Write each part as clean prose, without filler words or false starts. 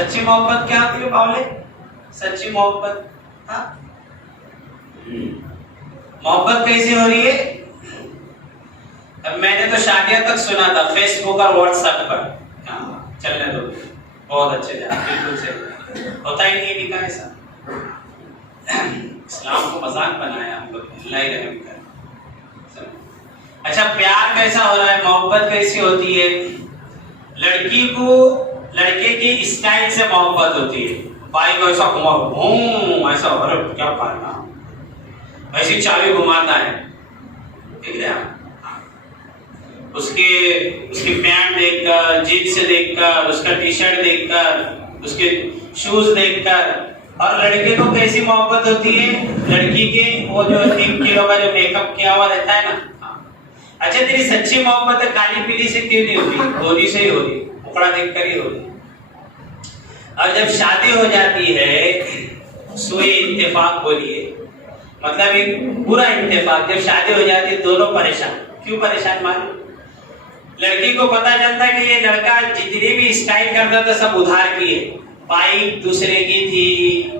سچی محبت کیا ہوتی ہے باولے؟ سچی محبت ہاں محبت کیسی ہو رہی ہے؟ اب میں نے تو شادیاں تک سنا تھا فیس بک اور واٹس ایپ پر چلنے دو بہت اچھے جا بالکل سے ہوتا ہی نہیں نکاح ایسا. اسلام کو مذاق بنایا ہم لوگ. اللہ ہی رحم کرے. اچھا پیار کیسا ہو رہا ہے؟ محبت کیسی ہوتی ہے؟ لڑکی کو لڑکے کی اسٹائل سے محبت ہوتی ہے. بھائی کو ایسا گھما ایسا کیا پارنا ایسی چابی گھماتا ہے دیکھ رہے آپ. اس کی پینٹ دیکھ کر جینس سے دیکھ کر اس کا ٹی شرٹ دیکھ کر اس کے شوز دیکھ کر. اور لڑکے کو کیسی محبت ہوتی ہے؟ لڑکی کے وہ جو 3 کلو کا جو میک اپ کیا ہوا رہتا ہے نا. اچھا تیری سچی محبت کالی پیلی سے کیوں نہیں ہوتی؟ گوری سے ہی ہوتی, ٹکڑا دیکھ کر ہی ہوتی. اور جب شادی ہو جاتی ہے سوئی اتفاق بولیے مطلب ایک برا اتفاق. جب شادی ہو جاتی ہے دونوں پریشان. کیوں پریشان معلوم؟ لڑکی کو پتا چلتا ہے کہ یہ لڑکا جتنی بھی اسٹائل کرتا تھا سب ادھار کی ہے. بائک دوسرے کی تھی,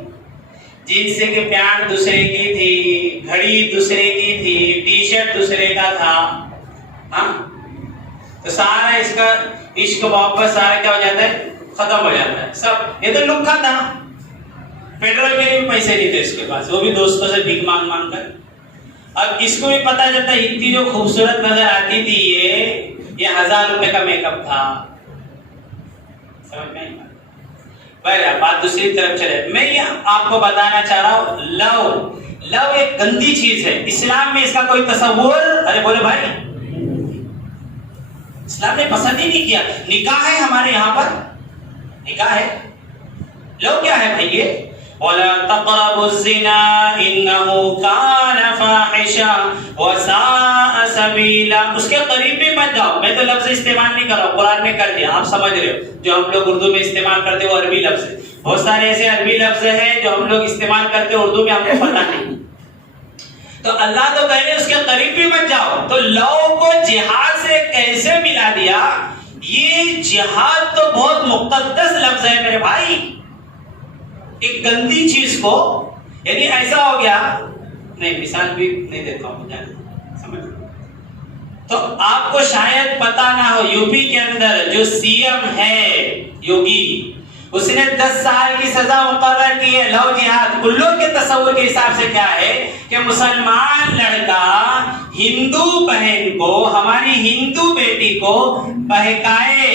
جینس کی پینٹ دوسرے کی تھی, گھڑی دوسرے کی تھی, ٹی شرٹ دوسرے کا تھا. ہاں تو سارا اس کا عشق محبت سارا کیا ہو جاتا ہے؟ ختم ہو جاتا ہے سب. یہ تو لکھا تھا, پیٹرول کے لیے پیسے نہیں تھے اس کے پاس, وہ بھی دوستوں سے بھیک مانگ کر. اب اس کو بھی پتا چلتا ہے اتنی جو خوبصورت نظر آتی تھی یہ 1000 روپے کا میک اپ تھا. سمجھ میں بات دوسری طرف چلے. میں یہ آپ کو بتانا چاہ رہا ہوں لو ایک گندی چیز ہے. اسلام میں اس کا کوئی تصور ارے بولے بھائی اسلام نے پسند ہی نہیں کیا. نکاح ہے ہمارے یہاں پر, نکاح ہے. لو کیا ہے بھائی یہ؟ وَلَا تَقْرَبُوا الزِّنَا إِنَّهُ كَانَ فَاحِشًا وَسَاءَ سَبِيلًا. اس کے قریب بھی مت جاؤ. میں تو لفظ استعمال نہیں کر رہا ہوں, قرآن نے کر دیا, آپ سمجھ رہے ہو. جو ہم لوگ اردو میں استعمال کرتے ہیں وہ عربی لفظ ہے. بہت سارے ایسے عربی لفظ ہیں جو ہم لوگ استعمال کرتے ہیں اردو میں ہم کو پتہ نہیں. تو اللہ تو کہہ رہے اس کے قریب بھی مت جاؤ. تو لو کو جہاد سے کیسے ملا دیا؟ یہ جہاد تو بہت مقدس لفظ ہے میرے بھائی. ایک گندی چیز کو یعنی ایسا ہو گیا, نہیں مثال بھی نہیں دیتا ہوں سمجھ. تو آپ کو شاید پتا نہ ہو یو پی کے اندر جو سی ایم ہے یوگی, اس نے 10 سال کی سزا مقرر کی ہے لو جہاد. ان لوگ کے تصور کے حساب سے کیا ہے کہ مسلمان لڑکا ہندو بہن کو, ہماری ہندو بیٹی کو بہکائے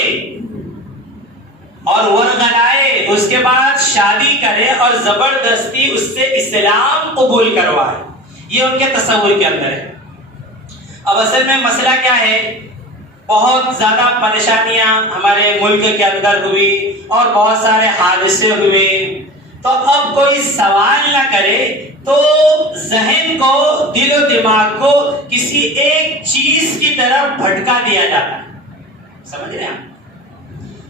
اور ورغلائے, اس کے بعد شادی کرے اور زبردستی اس سے اسلام قبول کروائے. یہ ان کے تصور کے اندر ہے. اب اصل میں مسئلہ کیا ہے؟ بہت زیادہ پریشانیاں ہمارے ملک کے اندر ہوئی اور بہت سارے حادثے ہوئے. تو اب کوئی سوال نہ کرے تو ذہن کو, دل و دماغ کو کسی ایک چیز کی طرف بھٹکا دیا جاتا ہے. سمجھ رہے ہیں؟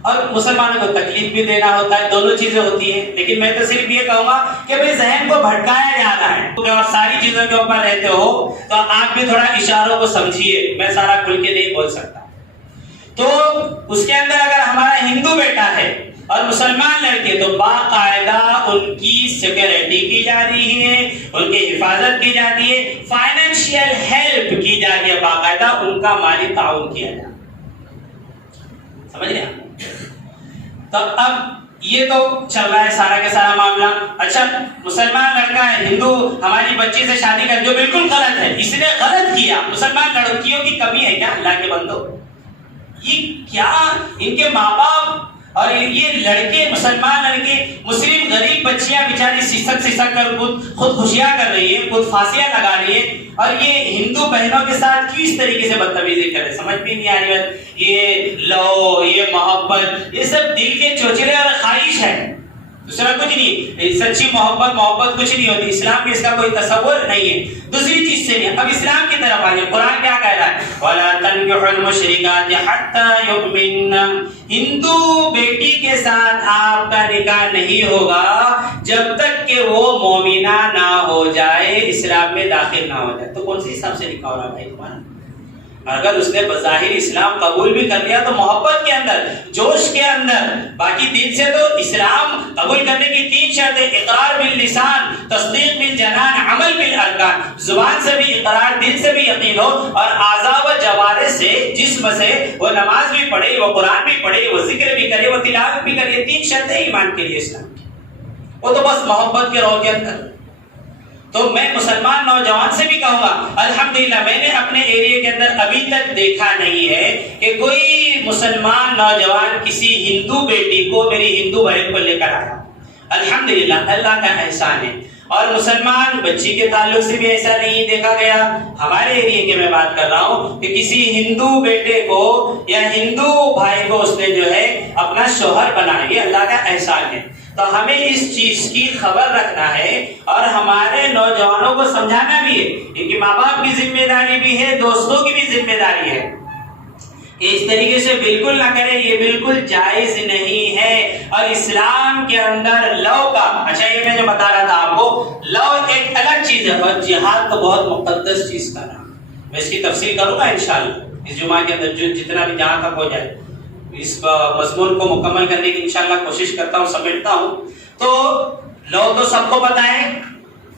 اور مسلمانوں کو تکلیف بھی دینا ہوتا ہے, دونوں چیزیں ہوتی ہیں. لیکن میں تو صرف یہ کہوں گا کہ بھئی ذہن کو بھٹکایا جاتا ہے. اور ساری چیزوں کے اوپر رہتے ہو تو آپ بھی تھوڑا اشاروں کو سمجھیے, میں سارا کھل کے نہیں بول سکتا. تو اس کے اندر اگر ہمارا ہندو بیٹا ہے اور مسلمان لڑکے تو باقاعدہ ان کی سیکورٹی کی جا رہی ہے, ان کی حفاظت کی جاتی ہے, فائنینشیل ہیلپ کی جاتی ہے, باقاعدہ ان کا مالی تعاون کیا جاتا ہے. سمجھ رہے ہیں؟ تو اب یہ تو چل رہا ہے سارا کے سارا معاملہ. اچھا مسلمان لڑکا ہے, ہندو ہماری بچی سے شادی کر, جو بالکل غلط ہے. اس نے غلط کیا. مسلمان لڑکیوں کی کمی ہے کیا اللہ کے بندو؟ یہ کیا ان کے ماں باپ اور یہ لڑکے, مسلمان لڑکے, مسلم غریب بچیاں بیچاری سسک کر خود خوشیاں کر رہی ہے, خود پھانسیاں لگا رہی ہے, اور یہ ہندو بہنوں کے ساتھ کس طریقے سے بدتمیزی کر رہے, سمجھ بھی نہیں آ رہی. یہ لو, یہ محبت, یہ سب دل کے چوچلے اور خواہش ہے, دوسرا کچھ نہیں. سچی محبت کچھ نہیں ہوتی. اسلام میں اس کا کوئی تصور نہیں ہے. دوسری چیز سے نہیں. اب اسلام کی طرف آئیے, قرآن کیا کہہ رہا ہے؟ وَلَا تَنكِحُوا الْمُشْرِكَاتِ حَتَّى يُؤْمِنَّ. ہندو بیٹی کے ساتھ آپ کا نکاح نہیں ہوگا جب تک کہ وہ مومنہ نہ ہو جائے, اسلام میں داخل نہ ہو جائے. تو کون سے حساب سے نکاح ہو رہا ہے بھائی تمہارا؟ اگر اس نے بظاہر اسلام قبول بھی کر لیا تو محبت کے اندر، جوش کے اندر، باقی دل سے تو اسلام قبول کرنے کی 3 شرطیں: اقرار باللسان، تصدیق بالجنان، عمل بالارکان. زبان سے بھی اقرار، دل سے بھی یقین ہو، اور اعضاء و جوارح سے، جسم سے وہ نماز بھی پڑھے، وہ قرآن بھی پڑھے، وہ ذکر بھی کرے، وہ تلاوت بھی کرے. 3 شرطیں ایمان کے لیے اسلام کی. وہ تو بس محبت کے رو کے اندر. تو میں مسلمان نوجوان سے بھی کہوں گا، الحمدللہ میں نے اپنے ایریے کے اندر ابھی تک دیکھا نہیں ہے کہ کوئی مسلمان نوجوان کسی ہندو بیٹی کو، میری ہندو بہن کو لے کر آیا. الحمدللہ اللہ کا احسان ہے. اور مسلمان بچی کے تعلق سے بھی ایسا نہیں دیکھا گیا. ہمارے ایریے کی میں بات کر رہا ہوں کہ کسی ہندو بیٹے کو یا ہندو بھائی کو اس نے جو ہے اپنا شوہر بنایا. یہ اللہ کا احسان ہے. تو ہمیں اس چیز کی خبر رکھنا ہے اور ہمارے نوجوانوں کو سمجھانا بھی ہے. ان کی ماں باپ کی ذمہ داری بھی ہے، دوستوں کی بھی ذمہ داری ہے کہ اس طریقے سے بالکل نہ کریں. یہ بالکل جائز نہیں ہے. اور اسلام کے اندر لو کا، اچھا یہ میں جو بتا رہا تھا آپ کو، لو ایک الگ چیز ہے اور جہاد تو بہت مقدس چیز کا نام. میں اس کی تفصیل کروں گا انشاءاللہ اس جمعہ کے اندر، جتنا بھی جہاں تک ہو جائے. اس مضمون کو مکمل کرنے کی انشاءاللہ کوشش کرتا ہوں، سمیٹتا ہوں. تو لو تو سب کو پتہ ہے،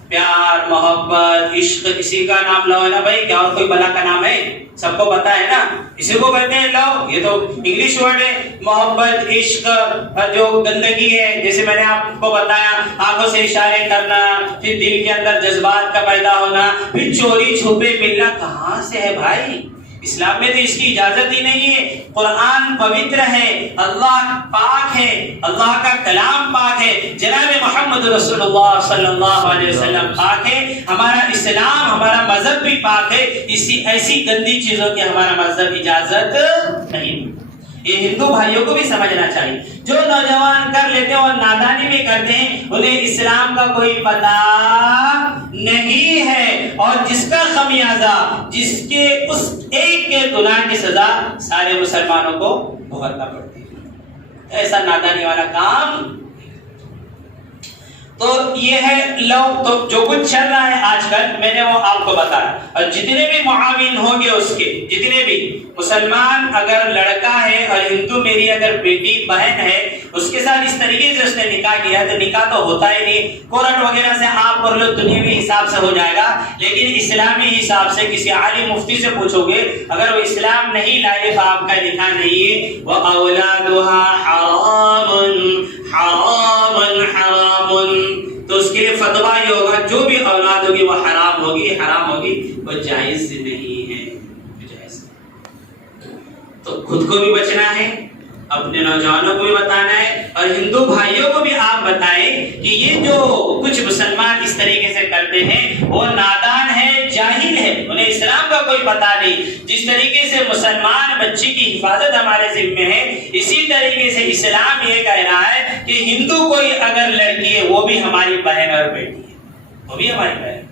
پیار، محبت، عشق، کسی کا نام لو ہے نا بھائی، کیا اور کوئی بلا کا نام ہے؟ سب کو پتہ ہے نا. اسی کو کہتے ہیں لو. یہ تو انگلش ورڈ ہے. محبت، عشق، جو گندگی ہے، جیسے میں نے آپ کو بتایا، آنکھوں سے اشارے کرنا، پھر دل کے اندر جذبات کا پیدا ہونا، پھر چوری چھپے ملنا. کہاں سے ہے بھائی؟ اسلام میں تو اس کی اجازت ہی نہیں ہے. قرآن پوتر ہے، اللہ پاک ہے، اللہ کا کلام پاک ہے، جناب محمد رسول اللہ صلی اللہ علیہ وسلم پاک ہے، ہمارا اسلام، ہمارا مذہب بھی پاک ہے. ایسی گندی چیزوں کی ہمارا مذہب اجازت نہیں. یہ ہندو بھائیوں کو بھی سمجھنا چاہیے. جو نوجوان کر لیتے ہیں اور نادانی میں کرتے ہیں، انہیں اسلام کا کوئی پتہ نہیں ہے. اور جس کا خمیازہ، جس کے اس ایک کے گناہ کی سزا سارے مسلمانوں کو بھگتنا پڑتی ہے. ایسا نادانی والا کام. تو یہ ہے لو. تو جو کچھ چل رہا ہے آج کل میں نے وہ آپ کو بتایا. اور جتنے بھی معاون ہوں گے اس کے، جتنے بھی مسلمان اگر لڑکا ہے اور ہندو میری اگر بیٹی بہن ہے، اس کے ساتھ اس طریقے سے اس نے نکاح کیا تو نکاح تو ہوتا ہی نہیں. کورٹ وغیرہ سے آپ کر لو، دنیاوی حساب سے ہو جائے گا، لیکن اسلامی حساب سے کسی عالم مفتی سے پوچھو گے، اگر وہ اسلام نہیں لائے تو آپ کا نکاح نہیں ہے. وَأَوْلَادُهَا حَرَامٌ حَرَامٌ حَرَامٌ. تو اس کے لیے فتویٰ یہ ہوگا جو بھی اولاد ہوگی وہ حرام ہوگی، حرام ہوگی، وہ جائز نہیں ہے. جائز. تو خود کو بھی بچنا ہے، اپنے نوجوانوں کو بھی بتانا ہے، اور ہندو بھائیوں کو بھی آپ بتائیں کہ یہ جو کچھ مسلمان اس طریقے سے کرتے ہیں وہ نادان ہے، جاہل ہے، انہیں اسلام کا کوئی پتہ نہیں. جس طریقے سے مسلمان بچی کی حفاظت ہمارے ذمہ ہے، اسی طریقے سے اسلام یہ کہہ رہا ہے کہ ہندو کوئی اگر لڑکی ہے وہ بھی ہماری بہن اور بیٹی ہے، وہ بھی ہماری بہن.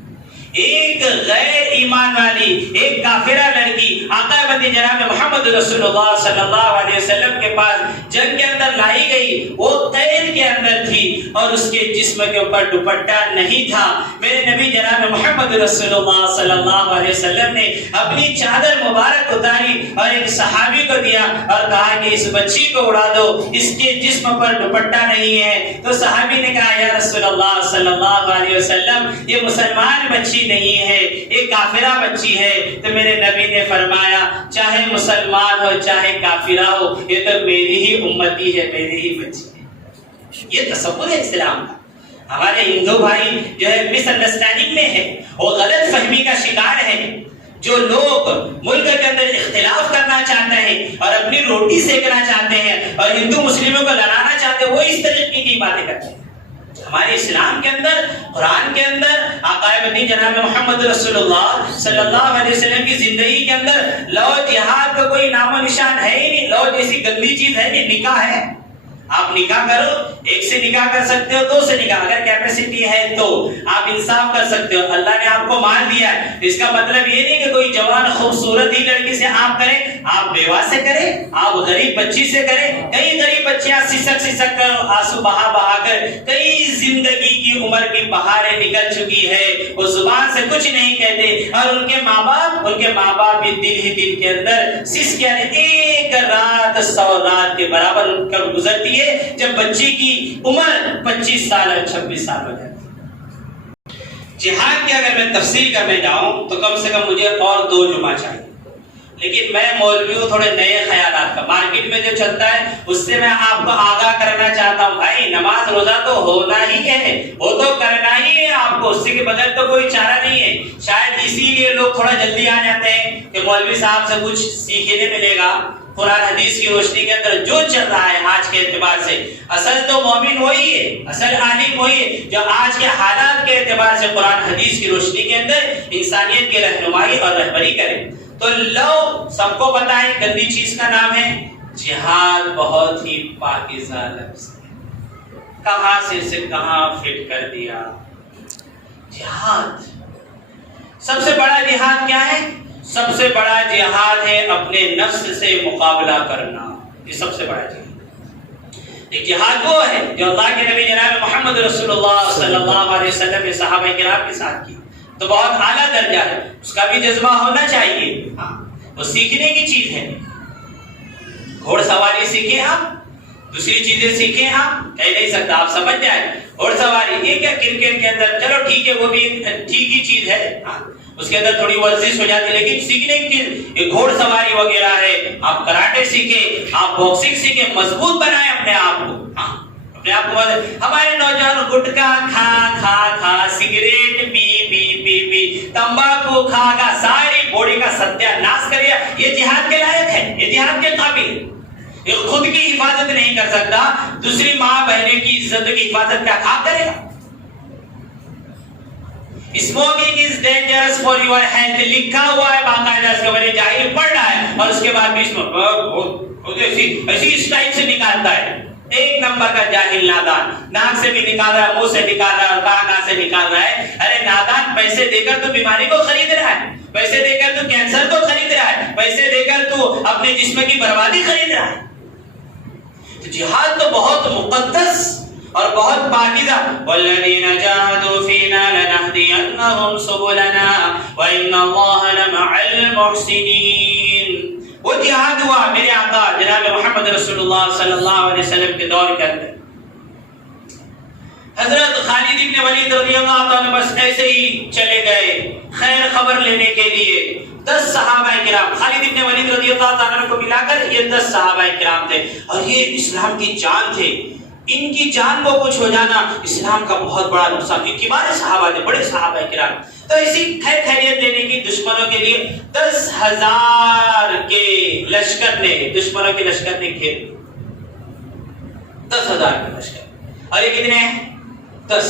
ایک غیر ایمان والی، ایک کافرہ لڑکی آقا مدینہ جناب محمد رسول اللہ صلی اللہ علیہ وسلم کے پاس جنگ کے اندر لائی گئی. وہ قید کے اندر تھی اور اس کے جسم کے اوپر دوپٹہ نہیں تھا. میرے نبی جناب محمد رسول اللہ صلی اللہ علیہ وسلم نے اپنی چادر مبارک اتاری اور ایک صحابی کو دیا اور کہا کہ اس بچی کو اڑا دو، اس کے جسم پر دوپٹہ نہیں ہے. تو صحابی نے کہا یا رسول اللہ صلی اللہ علیہ وسلم، یہ مسلمان بچی نہیں ہے، ایک کافرہ بچی ہے. تو میرے نبی نے فرمایا چاہے مسلمان ہو چاہے کافرہ ہو، یہ تو میری ہی امتی ہے، میری ہی بچی ہے. یہ تصور ہے اسلام کا. ہمارے ہندو بھائی جو ہے مس انڈرسٹینڈنگ میں ہے، وہ غلط فہمی کا شکار ہے. جو لوگ ملک کے اندر اختلاف کرنا چاہتے ہیں اور اپنی روٹی سیکنا چاہتے ہیں اور ہندو مسلموں کو لڑانا چاہتے ہیں، وہ اس طریقے کی باتیں کرتے ہیں. ہمارے اسلام کے اندر، قرآن کے اندر، آقا مدینہ جناب محمد رسول اللہ صلی اللہ علیہ وسلم کی زندگی کے اندر لو جہاد کا کوئی نام و نشان ہے ہی نہیں. لو جیسی گندی چیز ہے نہیں. نکاح ہے، آپ نکاح کرو، ایک سے نکاح کر سکتے ہو، دو سے نکاح، اگر کیپیسٹی ہے تو آپ انصاف کر سکتے ہو۔ اللہ نے آپ کو مال دیا ہے، اس کا مطلب یہ نہیں کہ کوئی جوان خوبصورت ہی لڑکی سے آپ کریں، آپ بیوہ سے کریں، آپ غریب بچی سے کریں۔ کئی غریب بچیاں سسک کر آنسو بہا بہا کر کئی زندگی کی عمر کی بہاریں نکل چکی ہے، وہ زبان سے کچھ نہیں کہتے، اور ان کے ماں باپ بھی دل ہی دل کے اندر سسک، یعنی ایک رات 100 رات کے برابر ان کا گزرتی ہے جب بچی کی عمر 25 سال اور 26 سال ہو جاتی ہے۔ جہاد کی اگر میں تفصیل کرنے جاؤں تو کم سے کم مجھے اور 2 جمعہ چاہیے، لیکن میں مولوی ہوں، تھوڑے نئے خیالات کا مارکیٹ میں جو چلتا ہے اس سے میں آپ کو آگاہ کرنا چاہتا ہوں۔ بھائی نماز روزہ تو ہونا ہی ہے، وہ تو کرنا ہی ہے آپ کو، اس سے کے بغیر تو کوئی چارہ نہیں ہے۔ شاید اسی لیے لوگ تھوڑا جلدی آ جاتے ہیں کہ مولوی صاحب سے کچھ سیکھنے ملے گا۔ قرآن حدیث کی روشنی کے اندر جو چل رہا ہے آج کے اعتبار سے، اصل تو مومن وہی ہے، اصل عالم وہی ہے جو آج کے حالات کے اعتبار سے قرآن حدیث کی روشنی کے اندر انسانیت کی رہنمائی اور رہبری کرے۔ تو لو سب کو بتائیں گندی چیز کا نام ہے جہاد، بہت ہی پاکیزہ لفظ ہے، کہاں سے کہاں فٹ کر دیا۔ جہاد سب سے بڑا جہاد کیا ہے؟ سب سے بڑا جہاد ہے اپنے نفس سے مقابلہ کرنا، یہ سب سے بڑا جہاد۔ ایک جہاد وہ ہے جو اللہ کے نبی جناب محمد رسول اللہ صلی اللہ علیہ وسلم نے صحابہ کرام کے ساتھ کی، تو بہت اعلیٰ درجہ ہے، اس کا بھی جذبہ ہونا چاہیے، وہ سیکھنے کی چیز ہے۔ گھوڑ سواری سیکھیں آپ، دوسری چیزیں سیکھیں آپ، کہہ نہیں سکتا، آپ سمجھ جائیں۔ گھوڑ سواری یہ کیا کرکٹ کے اندر، چلو ٹھیک ہے وہ بھی ٹھیک ہی چیز ہے، اس کے اندر تھوڑی ورزش ہو جاتی ہے، لیکن سیکھنے کی چیز گھوڑ سواری وغیرہ ہے۔ آپ کراٹے سیکھیں، آپ باکسنگ سیکھیں، مضبوط بنائیں اپنے آپ کو، اپنے آپ کو۔ ہمارے نوجوان گٹکا کھا کھا کھا، سگریٹ پی پی پی پی، تمباکو کھا کھا ساری باڈی کا ستیہ ناش کر دیا، یہ جہاد کے لائق ہے، یہ جہاد کے قابل۔ یہ خود کی حفاظت نہیں کر سکتا، دوسری ماں بہنیں کی عزت کی حفاظت کیا کھا کرے گا؟ Smoking is dangerous for your health لکھا ہوا ہے باقاعدہ، اس کے بارے جاہل پڑھ رہا ہے اور اس کے بعد بھی ایسی اسٹائل سے نکالتا ہے۔ ایک نمبر کا جاہل نادان، ناک سے بھی نکال رہا ہے، منہ سے نکال رہا ہے، کان سے نکال رہا ہے۔ ارے نادان، پیسے دے کر تو بیماری کو خرید رہا ہے، پیسے دے کر تو کینسر کو خرید رہا ہے، پیسے دے کر تو اپنے جسم کی بربادی خرید رہا ہے۔ جہاد تو بہت مقدس اور بہت پاکیزہ، والذین جاہدوا فینا لنہدینہم سبلنا وان اللہ لمع المحسنین۔ وہ جہاد ہوا میرے آقا جناب محمد رسول اللہ صلی اللہ علیہ وسلم کے دور کے اندر۔ حضرت خالد ابن ولید رضی اللہ عنہ بس ایسے ہی چلے گئے خیر خبر لینے کے لیے۔ 10 صحابہ کرام، خالد ابن ولید رضی اللہ عنہ کو ملا کر یہ 10 صحابہ کرام تھے، اور یہ اسلام کی جان تھے۔ ان کی جان کو کچھ ہو جانا اسلام کا بہت بڑا نقصان، کیونکہ بڑے صحابہ تھے، بڑے صحابہ کرام۔ تو اسی خیر خیریت دینے کی دشمنوں کے لیے 10,000 کے لشکر نے، دشمنوں کے لشکر نے گھیر، 10,000 کے لشکر، اور یہ کتنے ہیں؟ 10۔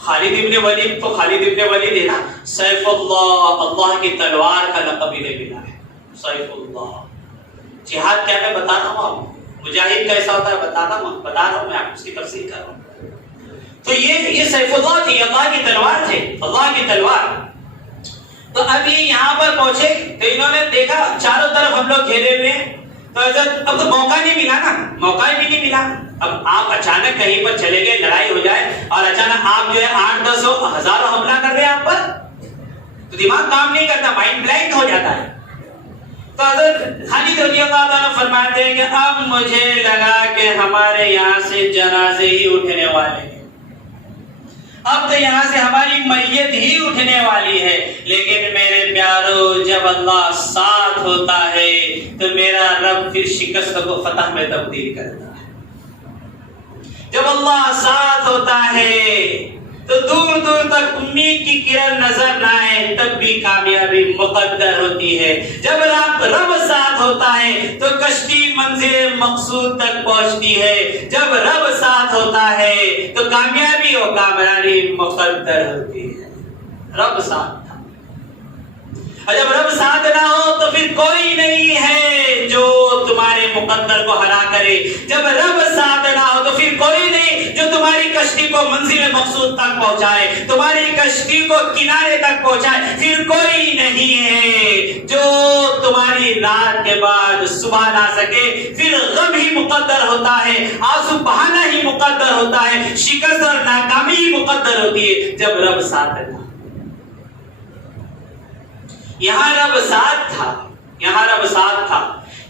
خالد ابن ولید تو خالد ابن ولید ہے نا، سیف اللہ، اللہ کی تلوار کا لقب انہیں ملا ہے، سیف اللہ۔ جہاد کیا میں بتا رہا ہوں آپ کو، مجاہد کیسا ہوتا ہے بتا رہا ہوں میں آپ اس کی تفصیل کر رہا ہوں۔ تو یہ سیف اللہ تھی، اللہ کی تلوار تھے، اللہ کی تلوار۔ تو اب یہ یہاں پر پہنچے تو انہوں نے دیکھا چاروں طرف ہم لوگ گھیرے ہوئے ہیں، تو اب تو موقع نہیں ملا نا، موقع بھی نہیں ملا۔ اب آپ اچانک کہیں پر چلے گئے، لڑائی ہو جائے اور اچانک آپ جو ہے 8-10 ہزاروں حملہ کر دیں آپ پر، تو دماغ کام نہیں کرتا، مائنڈ بلینک ہو جاتا ہے۔ تو حضرت خالد رضی اللہ عنہ فرماتے ہیں کہ اب مجھے لگا کہ ہمارے یہاں سے جنازے ہی اٹھنے والے ہیں، اب تو یہاں سے ہماری میت ہی اٹھنے والی ہے۔ لیکن میرے پیارو، جب اللہ ساتھ ہوتا ہے تو میرا رب پھر شکست کو فتح میں تبدیل کرتا ہے۔ جب اللہ ساتھ ہوتا ہے تو دور دور تک امید کی کرن نظر نہ آئے تب بھی کامیابی مقدر ہوتی ہے۔ جب رب ساتھ ہوتا ہے تو کشتی منزل مقصود تک پہنچتی ہے۔ جب رب ساتھ ہوتا ہے تو کامیابی اور کامیابی مقدر ہوتی ہے۔ رب ساتھ تھا۔ اور جب رب ساتھ نہ ہو تو پھر کوئی نہیں ہے جو تمہارے مقدر کو ہلا کرے. جب رب ساتھ نہ ہو تو پھر کوئی نہیں جو تمہاری کشتی کو منزل مقصود تک پہنچائے, تمہاری کشتی کو کنارے تک پہنچائے. پھر کوئی نہیں ہے جو تمہاری رات کے بعد صبح لا سکے. پھر غم ہی مقدر ہوتا ہے, آنسو بہانا ہی مقدر ہوتا ہے, شکست اور ناکامی ہی مقدر ہوتی ہے جب رب ساتھ تھا. یہاں رب ساتھ تھا, یہاں رب ساتھ تھا.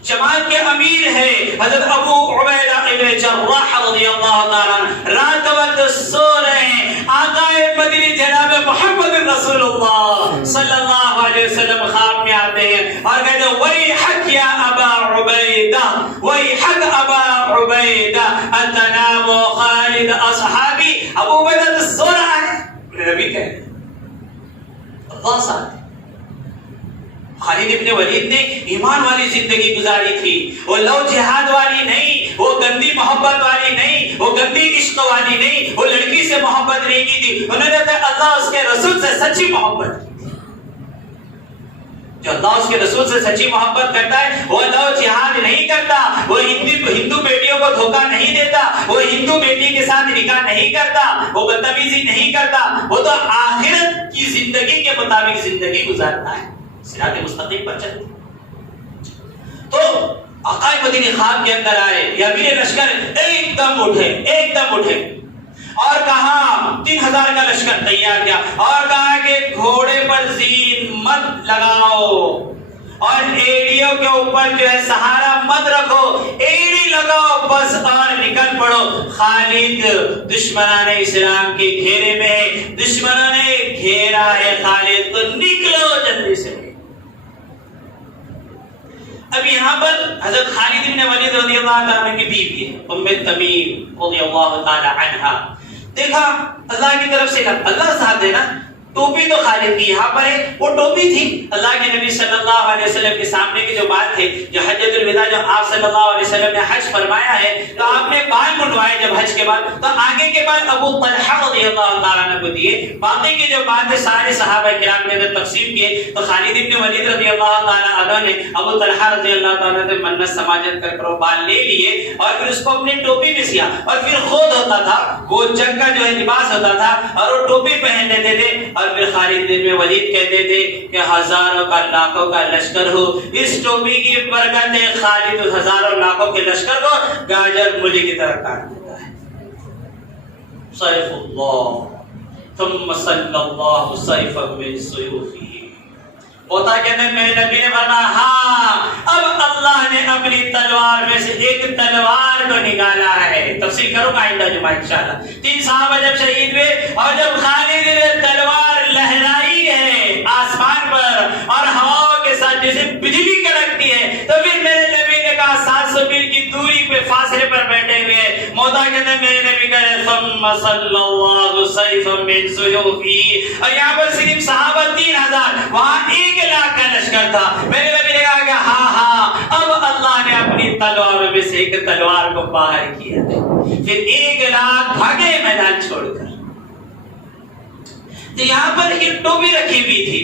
جماعت کے امیر ہے حضرت ابو عبیدہ ابن جراح رضی اللہ تعالیٰ عنہ, رات وقت سو رہے ہیں. آقا مدنی جناب محمد رسول اللہ صلی اللہ علیہ وسلم خواب میں آتے ہیں اور کہتے ہیں ویحک یا ابا عبیدہ, ویحک ابا عبیدہ اتنام خالد اصحابی. ابو عبیدہ تو سو رہا ہے, نبی کہتے اللہ ساتھ. خالد ابن ولید نے ایمان والی زندگی گزاری تھی, وہ لو جہاد والی نہیں, وہ گندی محبت والی نہیں, وہ گندی عشق والی نہیں, وہ لڑکی سے محبت نہیں کی تھی. انہوں نے کہا اللہ اس کے رسول سے سچی محبت کی. جو اللہ اس کے رسول سے سچی محبت کرتا ہے وہ لو جہاد نہیں کرتا, وہ ہندو بیٹیوں کو دھوکہ نہیں دیتا, وہ ہندو بیٹی کے ساتھ نکاح نہیں کرتا, وہ بدتمیزی نہیں کرتا, وہ تو آخرت کی زندگی کے مطابق زندگی گزارتا ہے, صراط مستقیم پر چلتے. تو آقا مدینہ خواب کے اندر آئے, یا امیر لشکر ایک دم اٹھے اور کہا 3000 کا لشکر تیار کیا اور کہا کہ گھوڑے پر زین مت لگاؤ اور ایڑیوں کے اوپر جو ہے سہارا مت رکھو, ایڑی لگاؤ بس اور نکل پڑو. خالد دشمنان اسلام کے گھیرے میں ہے, دشمنوں نے گھیرا ہے خالد کو, نکلو جلدی سے. اب یہاں پر حضرت خالد بن ولید رضی اللہ تعالیٰ عنہ کی بیوی ہے ام تمیم رضی اللہ تعالیٰ عنہا. دیکھا اللہ کی طرف سے اللہ ساتھ ہے نا, ٹوپی تو خالد کی یہاں پر ہے, وہ ٹوپی تھی اللہ کے نبی صلی اللہ علیہ وسلم کے سامنے کی جو بات ہے, جو حجۃ الوداع جب آپ صلی اللہ علیہ وسلم نے حج فرمایا ہے تو آپ نے بال منڈوائے جب حج کے بعد, تو آگے کے بعد ابو طلحہ رضی اللہ تعالیٰ عنہ کو دیے. باقی کی جو بات ہے سارے صحابہ کرام نے اگر تقسیم کیے تو خالد بن ولید رضی اللہ تعالیٰ عنہ نے ابو طلحہ رضی اللہ تعالیٰ عنہ سے منت سماجت کر کر بال لے لیے اور پھر اس کو اپنی ٹوپی میں سیا, اور پھر خود ہوتا تھا وہ جنگ کا جو ہے لباس ہوتا تھا اور وہ ٹوپی پہن لیتے تھے. اور پھر خالد بن ولید کہتے تھے کہ ہزاروں کا لاکھوں کا لشکر ہو, اس ٹوپی کی برکت ہے خالد ہزاروں لاکھوں کے لشکر کو گاجر مولی کی طرح کاٹ دیتا ہے. سیف اللہ ثم صلی اللہ سیفا من سیوفہ. ہوتا کہتے ہیں میرے نبی نے فرمایا ہاں اب اللہ نے اپنی تلوار میں سے ایک تلوار کو نکالا ہے. تفسیر کروں گا آئندہ جمعہ انشاءاللہ. 3 صحابہ جب شہید ہوئے اور جب خالد نے تلوار لہرائی ہے آسمان پر اور ہواؤں کے ساتھ جیسے بجلی کڑکتی ہے, تو پھر میرے نبی نے کہا 700 میل کی دوری پہ فاصلے پر بیٹھے ہوئے موتا کہتے ہیں میرے نبی کہے ثم صلی اللہ سیفا من سیوفہ. اور یہاں پر صرف صحابہ 3000, وہاں 1 لاکھ کا لشکر تھا. میرے نبی نے کہا کہ ہاں اب اللہ نے اپنی تلواروں میں سے ایک تلوار کو باہر کیا ہے. پھر 1 لاکھ بھاگے میدان چھوڑ کر. تو یہاں پر یہ ٹوپی رکھی ہوئی تھی,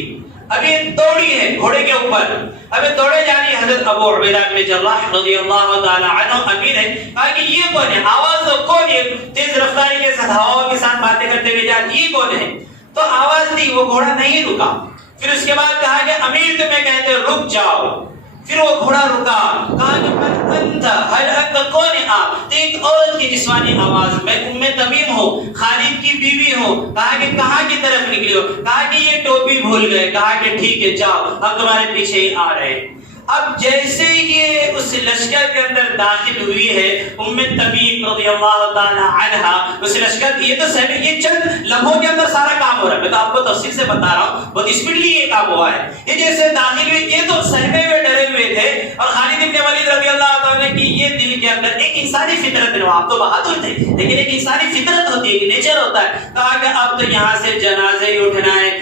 اب یہ دوڑی ہے گھوڑے کے اوپر, اب یہ دوڑے جا رہی. حضرت ابو عبیدہ بن جراح رضی اللہ تعالی عنہ امیر ہے, کہا کہ یہ کون ہے, آواز تو کون ہے, تیز رفتاری کے ساتھ ہواؤں کے ساتھ باتیں کرتے ہوئے جا رہی, یہ کون ہے. تو آواز دی, وہ گھوڑا نہیں رکا. پھر اس کے بعد کہا کہ امیر تمہیں کہتے رک جاؤ. پھر وہ گھوڑا رکا, کہا کہ من انت, حل انت, کون ہے آپ. تو ایک عورت کی جسمانی آواز, میں ام تمیم ہوں, خالد کی بیوی ہوں. کہا کہ کہاں کی طرف نکلی ہو, کہا کہ یہ ٹوپی بھول گئے. کہا کہ ٹھیک ہے جاؤ, ہم تمہارے پیچھے ہی آ رہے ہیں. اب جیسے یہ اس لشکر کے اندر داخل ہوئی ہے ام تمیم رضی اللہ تعالی عنہا, اس لشکر کی, یہ تو یہ چند لمحوں کے اندر سارا کام ہو رہا ہے, میں تو آپ کو تفصیل سے بتا رہا ہوں, بہت اسپیڈلی یہ کام ہوا ہے. یہ جیسے داخل ہوئی, یہ تو سہمے ہوئے ڈرے ہوئے تھے, اور خالد بن ولید رضی اللہ تعالی کی یہ دل کے اندر ایک انسانی فطرت ہے, آپ تو بہادر تھے لیکن ایک انسانی فطرت ہوتی ہے, ایک نیچر ہوتا ہے. کہا کہ اب تو یہاں سے جنازے ہی اٹھنا ہے,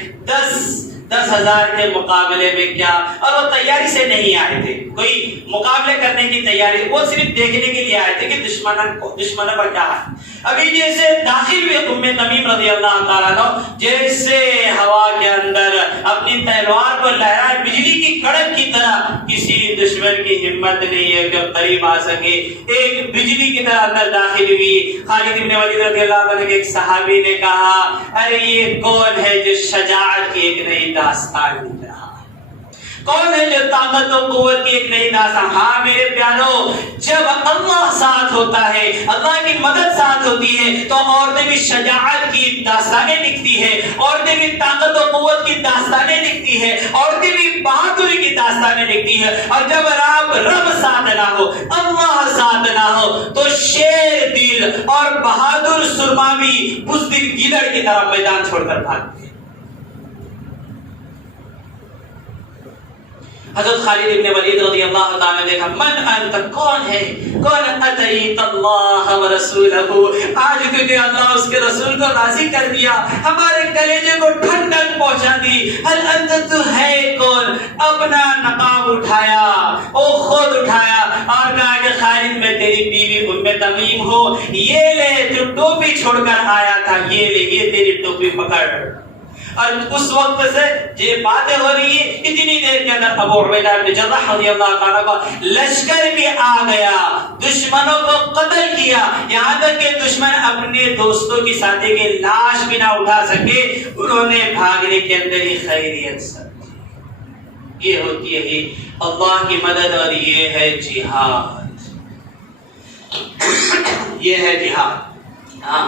10,000 کے مقابلے میں کیا، اور وہ تیاری سے نہیں آئے تھے، کوئی مقابلے کرنے کی تیاری، وہ صرف دیکھنے کے لیے آئے تھے کہ دشمنوں پر کیا ہے۔ ابھی جیسے داخل ہوئے ام تمیم رضی اللہ تعالیٰ عنہ، جیسے ہوا کے اندر اپنی تلوار کو لہرائے، بجلی کی کڑک کی طرح، کسی دشمن کی ہمت نہیں ہے کہ قریب آ سکے، ایک بجلی کی طرح اندر داخل ہوئی۔ خالد بن ولید رضی اللہ عنہ کے ایک صحابی نے کہا، ارے یہ کون ہے جو شجاعت کی ایک نئی داستان لکھ رہا ہے، کون ہے جو طاقت و قوت کی ایک نئی داستان۔ ہاں میرے پیارو، جب اللہ ساتھ ہوتا ہے، اللہ کی مدد ساتھ ہوتی ہے، تو عورتیں بھی شجاعت کی داستانیں لکھتی ہے، عورتیں بھی طاقت و قوت کی داستانیں لکھتی ہے، عورتیں بھی بہادری کی داستانیں لکھتی ہے۔ اور جب رب ساتھ نہ ہو، اللہ ساتھ نہ ہو، تو شیر دل اور بہادر سرما بھی بزدل گیدڑ کی طرح میدان چھوڑ کر بھاگتے ہیں۔ حضرت خالد بن ولید رضی اللہ تعالیٰ نے دیکھا، من انت، کون ہے، کون اتیت اللہ ورسولہ، آج تجھے اللہ اس کے رسول کو راضی کر دیا، ہمارے کلیجے کو ٹھنڈک پہنچا دی۔ ہل انت، تو ہے کون؟ اپنا نقاب اٹھایا، او خود اٹھایا اور کہا کہ خالد میں تیری بیوی ام تمیم ہوں، یہ لے جو ٹوپی چھوڑ کر آیا تھا، یہ لے، یہ تیری ٹوپی پکڑ۔ اور اس وقت سے یہ باتیں ہو رہی ہیں، اتنی دیر کے اندر ابو عبیدہ بن جراح رضی اللہ تعالیٰ کا لشکر بھی آ گیا، دشمنوں کو قتل کیا، یہاں تک کہ دشمن اپنے دوستوں کی ساتھی کے لاش بھی نہ اٹھا سکے، انہوں نے بھاگنے کے اندر ہی خیریت سمجھی۔ یہ ہوتی ہے اللہ کی مدد، اور یہ ہے جہاد، یہ ہے جہاد۔ ہاں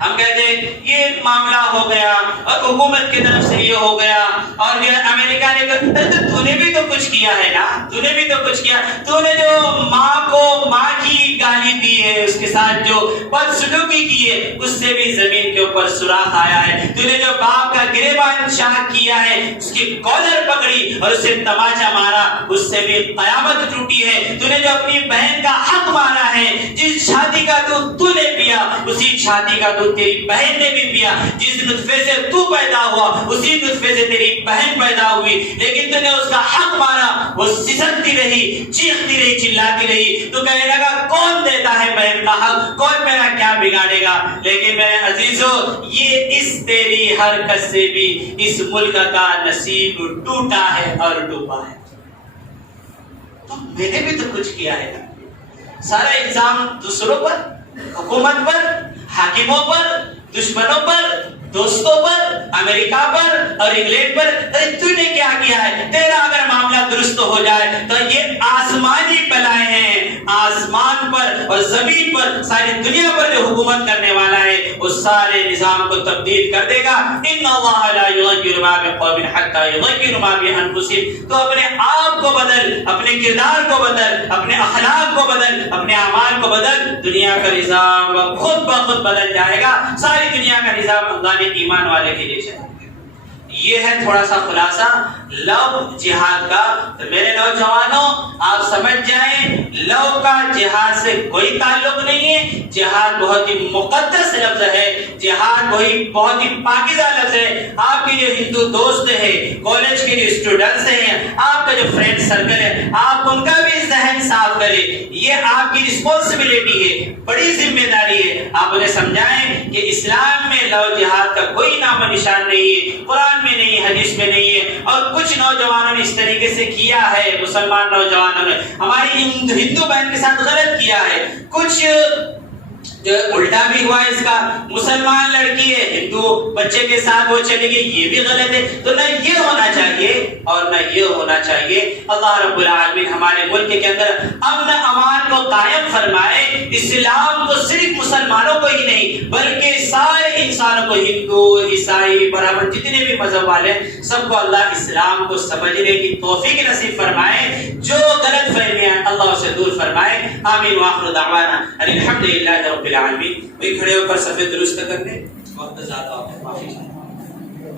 ہم کہتے ہیں یہ معاملہ ہو گیا اور حکومت کی طرف سے یہ ہو گیا، اور جو امریکہ نے کہا تو نے بھی تو کچھ کیا ہے نا، تو نے بھی تو کچھ کیا، تو نے جو ماں کو ماں کی گالی دی ہے، اس کے ساتھ جو بدسلوکی کی ہے، اس سے بھی زمین کے اوپر سوراخ آیا ہے، تو نے جو باپ کا گریبان شاق کیا ہے، اس کی کالر پکڑی اور اسے تماچا مارا، اس سے بھی قیامت ٹوٹی ہے، تو نے جو اپنی بہن کا حق مانا ہے، جس چھاتی کا دودھ تو نے پیا، اسی چھاتی کا دودھ تیری بہن نے بھی پیا، جس نطفے سے تو پیدا ہوا اسی نطفے سے تیری بہن پیدا ہوئی، لیکن تو نے اس کا حق مانا، وہ سسکتی رہی، چیختی رہی، چلاتی رہی، تو کہنے لگا کون دیتا ہے بہن کا حق، کون میرا کیا بگاڑے گا۔ لیکن میرے عزیزو، یہ اس تیری حرکت سے بھی اس ملک کا نصیب ٹوٹا ہے اور ڈوبا ہے۔ تو میں نے بھی تو کچھ کیا ہے نا، سارا الزام دوسروں پر، حکومت پر، حاکموں پر، دشمنوں پر، دوستوں پر، امریکہ پر اور انگلینڈ پر۔ تو نے کیا کیا ہے؟ تیرا اگر معاملہ درست ہو جائے تو یہ آسمانی بلائیں ہیں، آسمان پر اور زمین پر، ساری دنیا پر جو حکومت کرنے والا ہے، اس سارے نظام کو تبدیل کر دے گا۔ ان اللہ لا یغیر ما بقوم حتی یغیروا ما بانفسہم۔ تو اپنے آپ کو بدل، اپنے کردار کو بدل، اپنے اخلاق کو بدل، اپنے اعمال کو بدل، دنیا کا نظام خود بخود بدل جائے گا۔ ساری دنیا کا نظام اللہ نے ایمان والے کے لیے چلا۔ یہ ہے تھوڑا سا خلاصہ لو جہاد کا۔ تو میرے نوجوانوں، آپ سمجھ جائیں، لو کا جہاد سے کوئی تعلق نہیں ہے۔ جہاد بہت ہی مقدس لفظ ہے، جہاد بہت ہی پاکیزہ لفظ ہے۔ آپ کے جو ہندو دوست ہیں، کالج کے جو اسٹوڈنٹس ہیں، آپ کا جو فرینڈ سرکل ہے، آپ ان کا بھی ذہن صاف کریں۔ یہ آپ کی رسپانسبلٹی ہے، بڑی ذمہ داری ہے۔ آپ انہیں سمجھائیں کہ اسلام میں لو جہاد کا کوئی نام و نشان نہیں ہے، قرآن میں نہیں، حدیث میں نہیں ہے۔ اور کچھ نوجوانوں نے اس طریقے سے کیا ہے، مسلمان نوجوانوں نے ہماری ہندو بہن کے ساتھ غلط کیا ہے۔ کچھ الٹا بھی ہوا اس کا، مسلمان لڑکی ہے، ہندو بچے کے ساتھ وہ چلے گی، یہ بھی غلط ہے۔ تو نہ یہ ہونا چاہیے اور نہ یہ ہونا چاہیے۔ اللہ رب العالمین ہمارے ملک کے اندر امن امان کو قائم فرمائے۔ اسلام کو صرف مسلمانوں کو ہی نہیں بلکہ سارے انسانوں کو، ہندو، عیسائی، برہمن، جتنے بھی مذہب والے ہیں، سب کو اللہ اسلام کو سمجھنے کی توفیق نصیب فرمائے۔ جو غلط فہمیاں اللہ اسے دور فرمائے۔ آمین وآخر دعوانا الحمدللہ رب العالمین۔ وہی کھڑے ہو کر صفحے درست کرنے وقت زیادہ معافی چاہیے۔